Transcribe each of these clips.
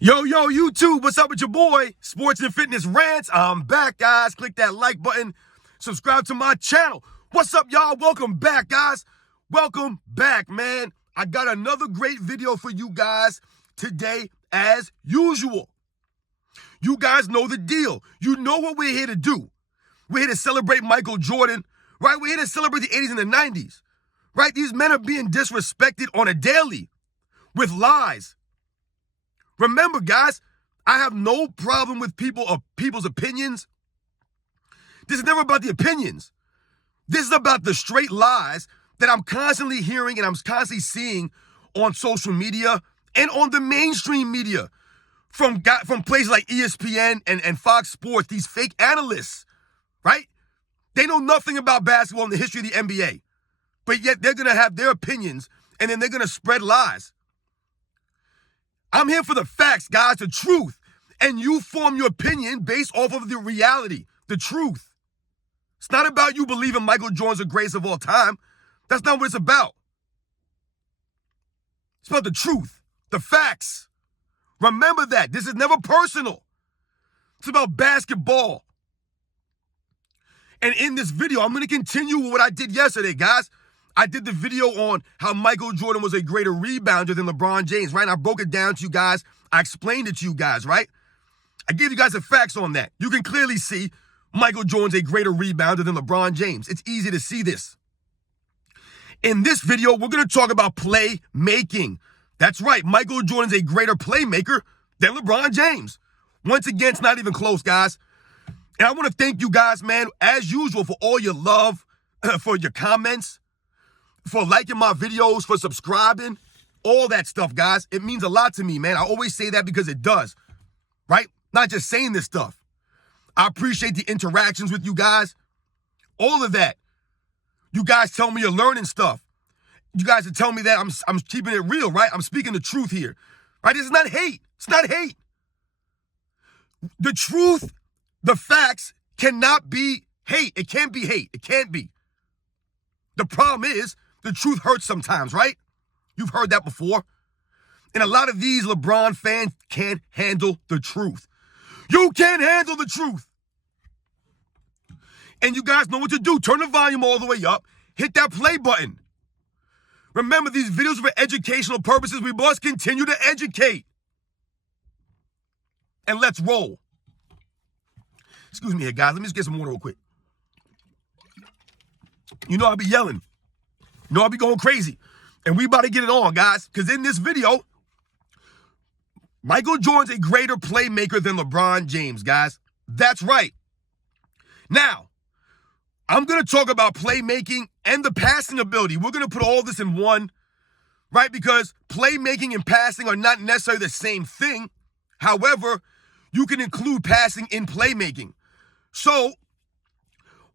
Yo, YouTube, what's up with your boy? Sports and Fitness Rants. I'm back, guys. Click that like button. Subscribe to my channel. What's up, y'all? Welcome back, guys. Welcome back, man. I got another great video for you guys today, as usual. You guys know the deal. You know what we're here to do. We're here to celebrate Michael Jordan, right? We're here to celebrate the 80s and the 90s, right? These men are being disrespected on a daily with lies. Remember, guys, I have no problem with people's opinions. This is never about the opinions. This is about the straight lies that I'm constantly hearing and I'm constantly seeing on social media and on the mainstream media from places like ESPN and Fox Sports, these fake analysts, right? They know nothing about basketball and the history of the NBA, but yet they're going to have their opinions and then they're going to spread lies. I'm here for the facts, guys, the truth. And you form your opinion based off of the reality, the truth. It's not about you believing Michael Jordan's the greatest of all time. That's not what it's about. It's about the truth, the facts. Remember that. This is never personal. It's about basketball. And in this video, I'm going to continue with what I did yesterday, guys. I did the video on how Michael Jordan was a greater rebounder than LeBron James, right? And I broke it down to you guys. I explained it to you guys, right? I gave you guys the facts on that. You can clearly see Michael Jordan's a greater rebounder than LeBron James. It's easy to see this. In this video, we're going to talk about playmaking. That's right. Michael Jordan's a greater playmaker than LeBron James. Once again, it's not even close, guys. And I want to thank you guys, man, as usual, for all your love, for your comments, for liking my videos, for subscribing, all that stuff, guys. It means a lot to me, man. I always say that because it does, right? Not just saying this stuff. I appreciate the interactions with you guys. All of that. You guys tell me you're learning stuff. You guys are telling me that I'm keeping it real, right? I'm speaking the truth here, right? It's not hate. It's not hate. The truth, the facts cannot be hate. It can't be hate. It can't be. The problem is, the truth hurts sometimes, right? You've heard that before. And a lot of these LeBron fans can't handle the truth. You can't handle the truth. And you guys know what to do. Turn the volume all the way up. Hit that play button. Remember, these videos are for educational purposes. We must continue to educate. And let's roll. Excuse me here, guys. Let me just get some water real quick. You know I'll be yelling. You know I'll be going crazy. And we about to get it on, guys. Because in this video, Michael Jordan's a greater playmaker than LeBron James, guys. That's right. Now, I'm going to talk about playmaking and the passing ability. We're going to put all this in one, right? Because playmaking and passing are not necessarily the same thing. However, you can include passing in playmaking. So,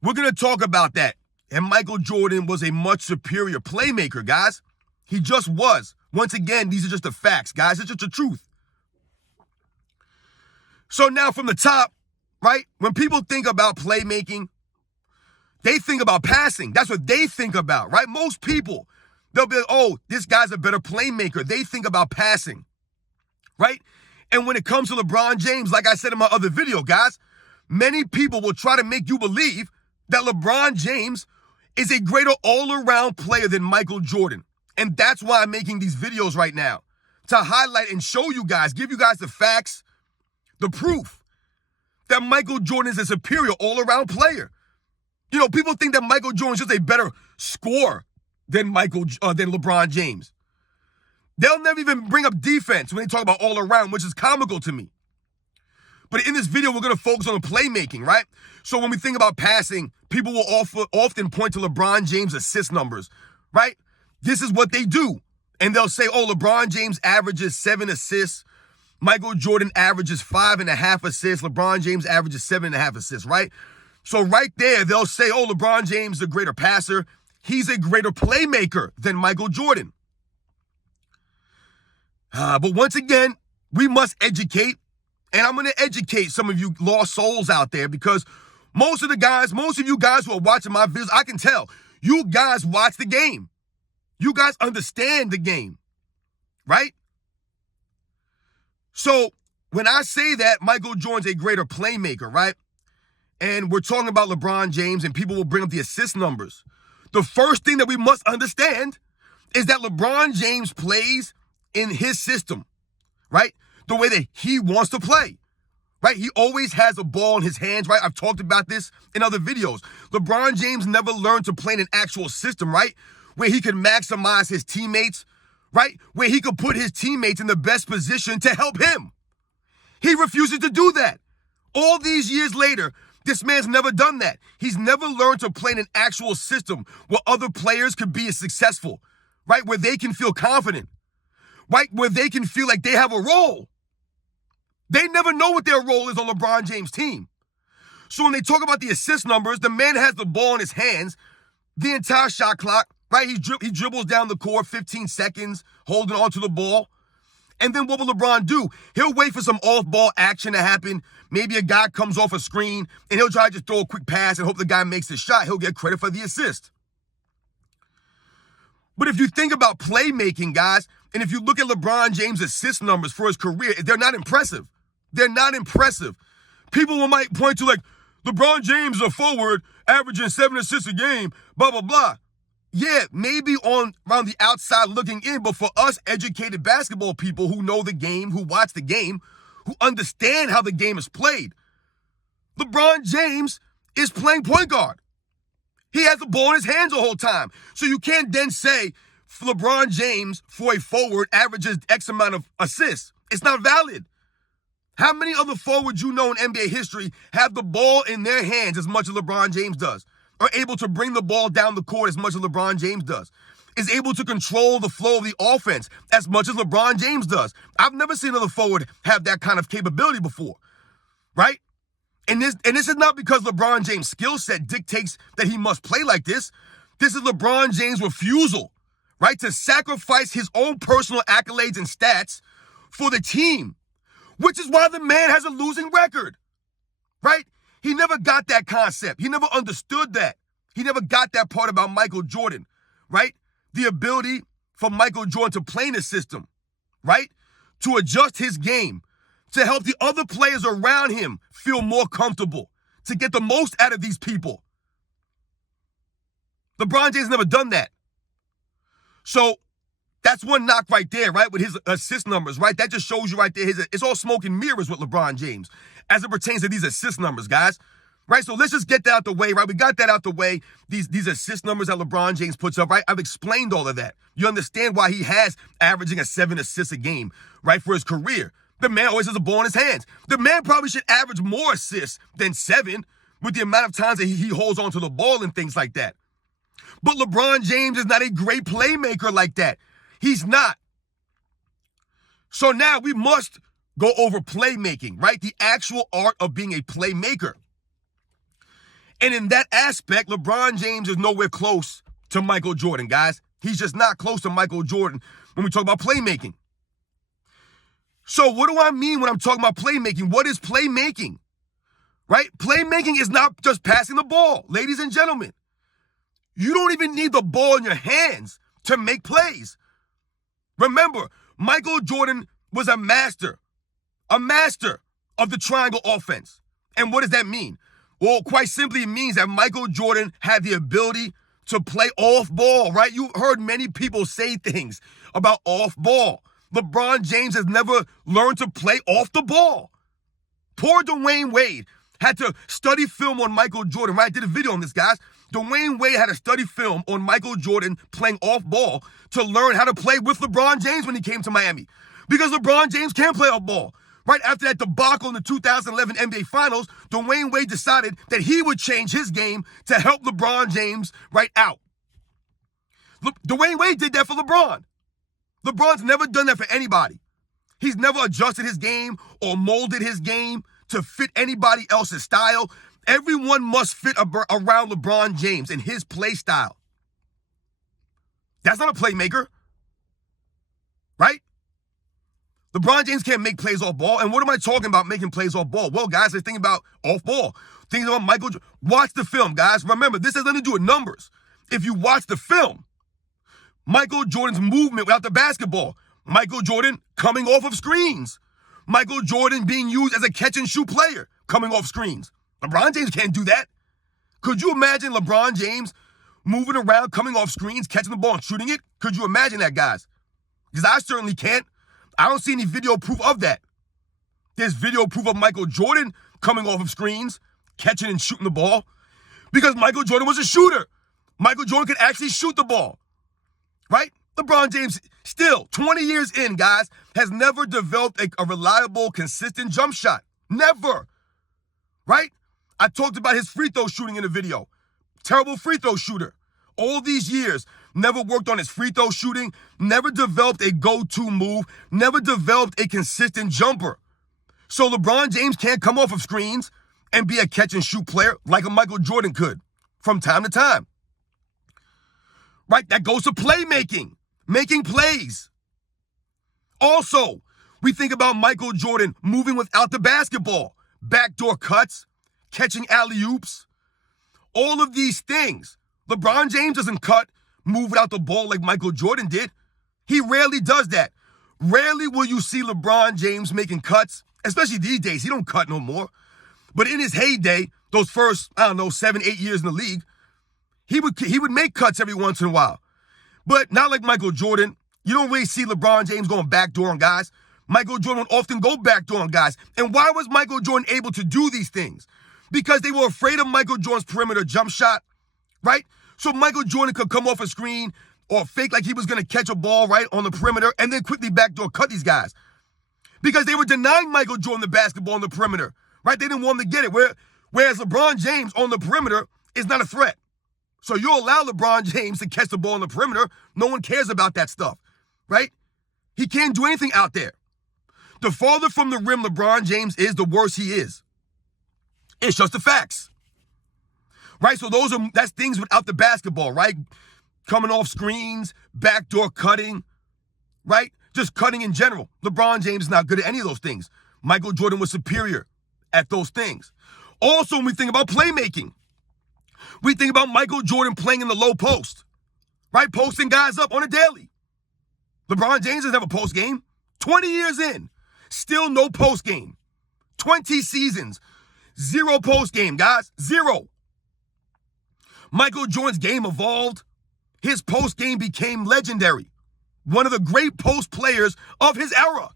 we're going to talk about that. And Michael Jordan was a much superior playmaker, guys. He just was. Once again, these are just the facts, guys. It's just the truth. So now from the top, right? When people think about playmaking, they think about passing. That's what they think about, right? Most people, they'll be like, oh, this guy's a better playmaker. They think about passing, right? And when it comes to LeBron James, like I said in my other video, guys, many people will try to make you believe that LeBron James is a greater all-around player than Michael Jordan. And that's why I'm making these videos right now, to highlight and show you guys, give you guys the facts, the proof that Michael Jordan is a superior all-around player. You know, people think that Michael Jordan is just a better scorer than LeBron James. They'll never even bring up defense when they talk about all-around, which is comical to me. But in this video, we're going to focus on the playmaking, right? So when we think about passing, people will often point to LeBron James' assist numbers, right? This is what they do. And they'll say, oh, LeBron James averages 7 assists. Michael Jordan averages 5.5 assists. LeBron James averages 7.5 assists, right? So right there, they'll say, oh, LeBron James is a greater passer. He's a greater playmaker than Michael Jordan. But once again, we must educate. And I'm going to educate some of you lost souls out there, because most of you guys who are watching my videos, I can tell you guys watch the game. You guys understand the game, right? So when I say that Michael Jordan's a greater playmaker, right? And we're talking about LeBron James and people will bring up the assist numbers. The first thing that we must understand is that LeBron James plays in his system, right? The way that he wants to play, right? He always has a ball in his hands, right? I've talked about this in other videos. LeBron James never learned to play in an actual system, right? Where he could maximize his teammates, right? Where he could put his teammates in the best position to help him. He refuses to do that. All these years later, this man's never done that. He's never learned to play in an actual system where other players could be as successful, right? Where they can feel confident, right? Where they can feel like they have a role. They never know what their role is on LeBron James' team. So when they talk about the assist numbers, the man has the ball in his hands the entire shot clock, right? He dribbles down the court 15 seconds, holding onto the ball. And then what will LeBron do? He'll wait for some off-ball action to happen. Maybe a guy comes off a screen, and he'll try to just throw a quick pass and hope the guy makes his shot. He'll get credit for the assist. But if you think about playmaking, guys, and if you look at LeBron James' assist numbers for his career, they're not impressive. They're not impressive. People might point to, like, LeBron James is a forward averaging 7 assists a game, blah, blah, blah. Yeah, maybe around the outside looking in, but for us educated basketball people who know the game, who watch the game, who understand how the game is played, LeBron James is playing point guard. He has the ball in his hands the whole time. So you can't then say LeBron James, for a forward, averages X amount of assists. It's not valid. How many other forwards you know in NBA history have the ball in their hands as much as LeBron James does? Are able to bring the ball down the court as much as LeBron James does? Is able to control the flow of the offense as much as LeBron James does? I've never seen another forward have that kind of capability before, right? And this is not because LeBron James' skill set dictates that he must play like this. This is LeBron James' refusal, right, to sacrifice his own personal accolades and stats for the team, which is why the man has a losing record, right? He never got that concept. He never understood that. He never got that part about Michael Jordan, right? The ability for Michael Jordan to play in the system, right? To adjust his game, to help the other players around him feel more comfortable, to get the most out of these people. LeBron James never done that. So that's one knock right there, right? With his assist numbers, right? That just shows you right there. It's all smoke and mirrors with LeBron James as it pertains to these assist numbers, guys. Right? So let's just get that out the way, right? We got that out the way. These assist numbers that LeBron James puts up, right? I've explained all of that. You understand why he has averaging a 7 assists a game, right? For his career. The man always has a ball in his hands. The man probably should average more assists than 7 with the amount of times that he holds onto the ball and things like that. But LeBron James is not a great playmaker like that. He's not. So now we must go over playmaking, right? The actual art of being a playmaker. And in that aspect, LeBron James is nowhere close to Michael Jordan, guys. He's just not close to Michael Jordan when we talk about playmaking. So what do I mean when I'm talking about playmaking? What is playmaking? Right? Playmaking is not just passing the ball, ladies and gentlemen. You don't even need the ball in your hands to make plays. Remember, Michael Jordan was a master of the triangle offense. And what does that mean? Well, quite simply, it means that Michael Jordan had the ability to play off ball, right? You've heard many people say things about off ball. LeBron James has never learned to play off the ball. Poor Dwayne Wade had to study film on Michael Jordan, right? I did a video on this, guys. Dwayne Wade had to study film on Michael Jordan playing off ball to learn how to play with LeBron James when he came to Miami. Because LeBron James can't play off ball. Right after that debacle in the 2011 NBA Finals, Dwayne Wade decided that he would change his game to help LeBron James right out. Dwayne Wade did that for LeBron. LeBron's never done that for anybody. He's never adjusted his game or molded his game to fit anybody else's style. Everyone must fit around LeBron James and his play style. That's not a playmaker, right? LeBron James can't make plays off ball. And what am I talking about making plays off ball? Well, guys, let's think about off ball. Think about Michael Jordan. Watch the film, guys. Remember, this has nothing to do with numbers. If you watch the film, Michael Jordan's movement without the basketball, Michael Jordan coming off of screens, Michael Jordan being used as a catch-and-shoot player, coming off screens. LeBron James can't do that. Could you imagine LeBron James moving around, coming off screens, catching the ball and shooting it? Could you imagine that, guys? Because I certainly can't. I don't see any video proof of that. There's video proof of Michael Jordan coming off of screens, catching and shooting the ball, because Michael Jordan was a shooter. Michael Jordan could actually shoot the ball, right? LeBron James, still 20 years in, guys, has never developed a reliable, consistent jump shot. Never, right? I talked about his free throw shooting in the video. Terrible free throw shooter. All these years, never worked on his free throw shooting, never developed a go-to move, never developed a consistent jumper. So LeBron James can't come off of screens and be a catch-and-shoot player like a Michael Jordan could from time to time. Right? That goes to playmaking, making plays. Also, we think about Michael Jordan moving without the basketball, backdoor cuts, catching alley-oops, all of these things. LeBron James doesn't move without the ball like Michael Jordan did. He rarely does that. Rarely will you see LeBron James making cuts, especially these days. He don't cut no more. But in his heyday, those first, 7, 8 years in the league, he would make cuts every once in a while. But not like Michael Jordan. You don't really see LeBron James going backdoor on guys. Michael Jordan would often go backdoor on guys. And why was Michael Jordan able to do these things? Because they were afraid of Michael Jordan's perimeter jump shot, right? So Michael Jordan could come off a screen or fake like he was going to catch a ball right on the perimeter and then quickly backdoor cut these guys. Because they were denying Michael Jordan the basketball on the perimeter, right? They didn't want him to get it. Whereas LeBron James on the perimeter is not a threat. So you allow LeBron James to catch the ball on the perimeter. No one cares about that stuff, right? He can't do anything out there. The farther from the rim LeBron James is, the worse he is. It's just the facts, right? So that's things without the basketball, right? Coming off screens, backdoor cutting, right? Just cutting in general. LeBron James is not good at any of those things. Michael Jordan was superior at those things. Also, when we think about playmaking, we think about Michael Jordan playing in the low post, right? Posting guys up on a daily. LeBron James doesn't have a post game. 20 years in, still no post game. 20 seasons, 0 post game, guys. 0. Michael Jordan's game evolved. His post game became legendary. One of the great post players of his era.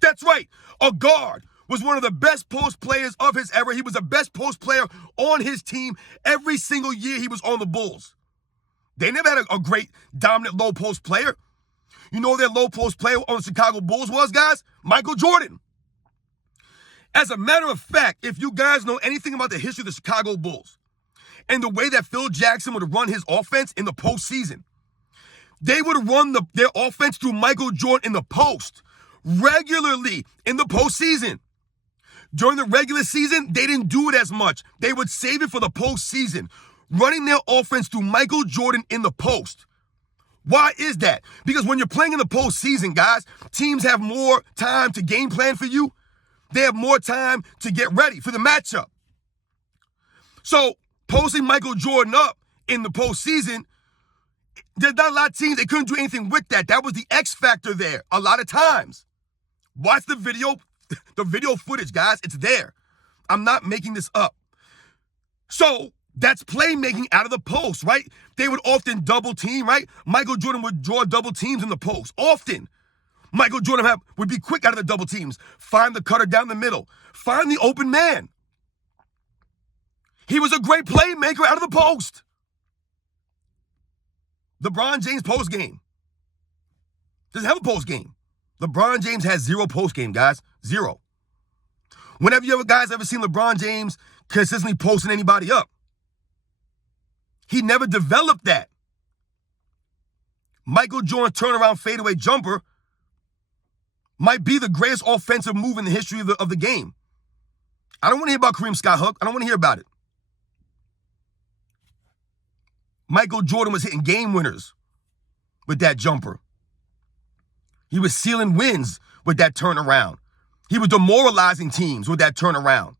That's right. A guard was one of the best post players of his era. He was the best post player on his team every single year he was on the Bulls. They never had a great dominant low post player. You know their low post player on the Chicago Bulls was, guys? Michael Jordan. As a matter of fact, if you guys know anything about the history of the Chicago Bulls and the way that Phil Jackson would run his offense in the postseason, they would run their offense through Michael Jordan in the post regularly in the postseason. During the regular season, they didn't do it as much. They would save it for the postseason, running their offense through Michael Jordan in the post. Why is that? Because when you're playing in the postseason, guys, teams have more time to game plan for you. They have more time to get ready for the matchup. So posting Michael Jordan up in the postseason, there's not a lot of teams, they couldn't do anything with that. That was the X factor there a lot of times. Watch the video footage, guys. It's there. I'm not making this up. So that's playmaking out of the post, right? They would often double team, right? Michael Jordan would draw double teams in the post, often. Michael Jordan would be quick out of the double teams, find the cutter down the middle, find the open man. He was a great playmaker out of the post. LeBron James post game doesn't have a post game. LeBron James has 0 post game, guys. 0. Whenever you guys ever seen LeBron James consistently posting anybody up, he never developed that. Michael Jordan turnaround fadeaway jumper might be the greatest offensive move in the history of the game. I don't want to hear about Kareem Scott-Hook. I don't want to hear about it. Michael Jordan was hitting game winners with that jumper. He was sealing wins with that turnaround. He was demoralizing teams with that turnaround.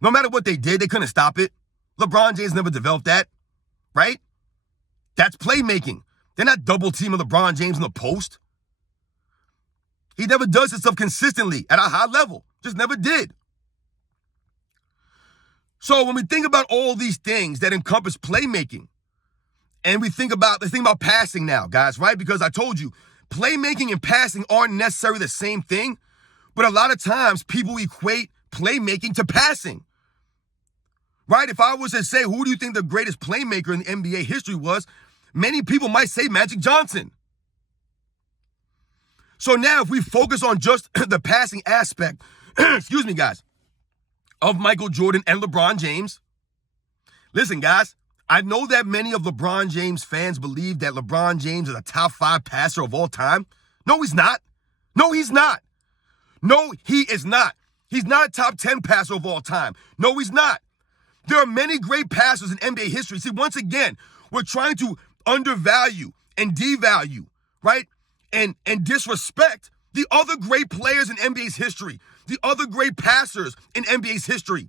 No matter what they did, they couldn't stop it. LeBron James never developed that, right? That's playmaking. They're not double teaming LeBron James in the post. He never does this stuff consistently at a high level. Just never did. So when we think about all these things that encompass playmaking, and let's think about passing now, guys, right? Because I told you, playmaking and passing aren't necessarily the same thing, but a lot of times people equate playmaking to passing, right? If I was to say, who do you think the greatest playmaker in the NBA history was, many people might say Magic Johnson. So now if we focus on just the passing aspect, excuse me, guys, of Michael Jordan and LeBron James, listen, guys, I know that many of LeBron James fans believe that LeBron James is a top 5 passer of all time. No, he's not. No, he's not. No, he is not. He's not a top 10 passer of all time. No, he's not. There are many great passers in NBA history. See, once again, we're trying to undervalue and devalue, right? And disrespect the other great players in NBA's history, the other great passers in NBA's history.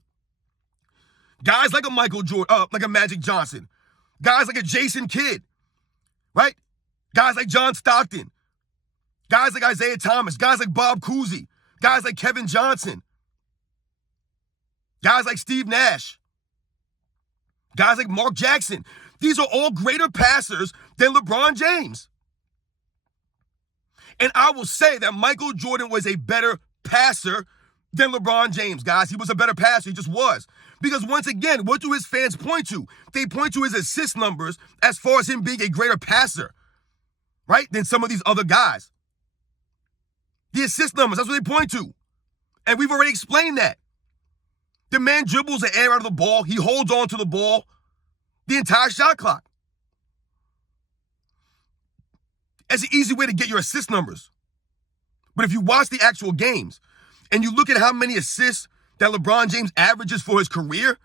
Guys like a Michael Jordan, like a Magic Johnson. Guys like a Jason Kidd, right? Guys like John Stockton. Guys like Isaiah Thomas. Guys like Bob Cousy. Guys like Kevin Johnson. Guys like Steve Nash. Guys like Mark Jackson. These are all greater passers than LeBron James. And I will say that Michael Jordan was a better passer than LeBron James, guys. He was a better passer. He just was. Because once again, what do his fans point to? They point to his assist numbers as far as him being a greater passer, right, than some of these other guys. The assist numbers, that's what they point to. And we've already explained that. The man dribbles the air out of the ball. He holds on to the ball the entire shot clock. That's an easy way to get your assist numbers. But if you watch the actual games and you look at how many assists that LeBron James averages for his career,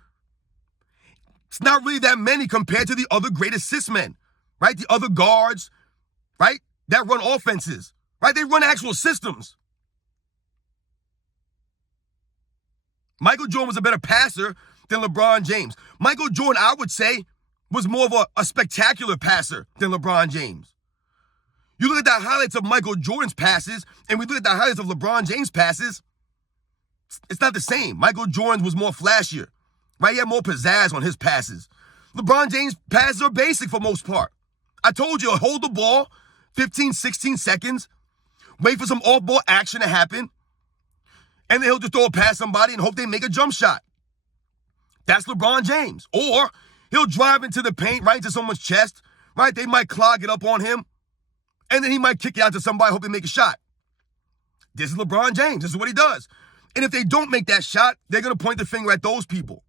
it's not really that many compared to the other great assist men, right? The other guards, right, that run offenses, right? They run actual systems. Michael Jordan was a better passer than LeBron James. Michael Jordan, I would say, was more of a spectacular passer than LeBron James. You look at the highlights of Michael Jordan's passes, and we look at the highlights of LeBron James' passes, it's not the same. Michael Jordan's was more flashier, right? He had more pizzazz on his passes. LeBron James' passes are basic for most part. I told you, hold the ball 15, 16 seconds, wait for some off-ball action to happen, and then he'll just throw it past somebody and hope they make a jump shot. That's LeBron James. Or he'll drive into the paint, right into someone's chest, right? They might clog it up on him, and then he might kick it out to somebody, hope they make a shot. This is LeBron James. This is what he does. And if they don't make that shot, they're going to point the finger at those people.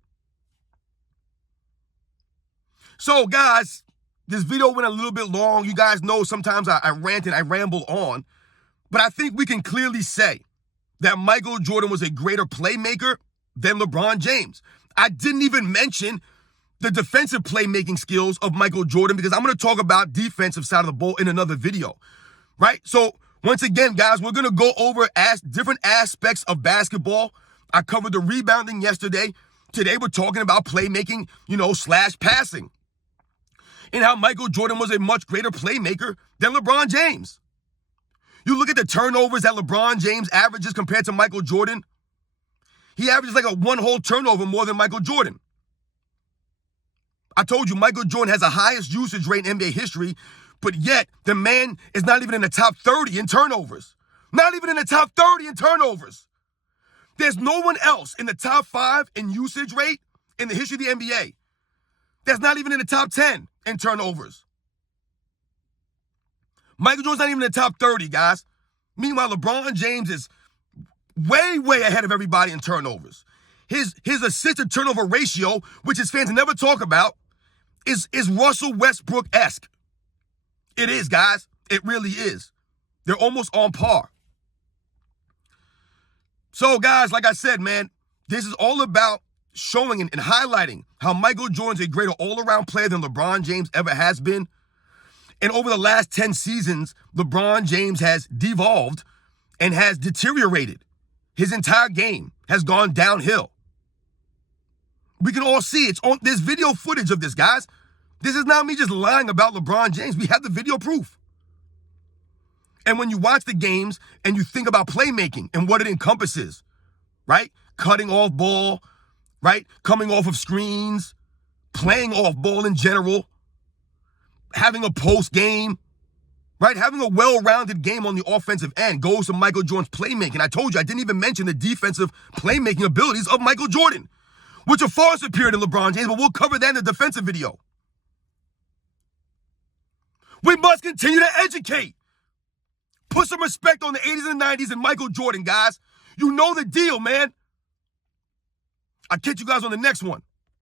So, guys, this video went a little bit long. You guys know sometimes I rant and I ramble on. But I think we can clearly say that Michael Jordan was a greater playmaker than LeBron James. I didn't even mention the defensive playmaking skills of Michael Jordan because I'm going to talk about defensive side of the ball in another video, right? So once again, guys, we're going to go over different aspects of basketball. I covered the rebounding yesterday. Today we're talking about playmaking, / passing, and how Michael Jordan was a much greater playmaker than LeBron James. You look at the turnovers that LeBron James averages compared to Michael Jordan. He averages like a one whole turnover more than Michael Jordan. I told you, Michael Jordan has the highest usage rate in NBA history, but yet the man is not even in the top 30 in turnovers. Not even in the top 30 in turnovers. There's no one else in the top 5 in usage rate in the history of the NBA that's not even in the top 10 in turnovers. Michael Jordan's not even in the top 30, guys. Meanwhile, LeBron James is way, way ahead of everybody in turnovers. His assist to turnover ratio, which his fans never talk about, is Russell Westbrook-esque. It is, guys. It really is. They're almost on par. So, guys, like I said, man, this is all about showing and highlighting how Michael Jordan's a greater all-around player than LeBron James ever has been. And over the last 10 seasons, LeBron James has devolved and has deteriorated. His entire game has gone downhill. We can all see there's video footage of this, guys. This is not me just lying about LeBron James. We have the video proof. And when you watch the games and you think about playmaking and what it encompasses, right? Cutting off ball, right? Coming off of screens, playing off ball in general, having a post game, right? Having a well-rounded game on the offensive end goes to Michael Jordan's playmaking. I told you, I didn't even mention the defensive playmaking abilities of Michael Jordan, which are far superior to LeBron James, but we'll cover that in the defensive video. We must continue to educate. Put some respect on the 80s and 90s and Michael Jordan, guys. You know the deal, man. I'll catch you guys on the next one.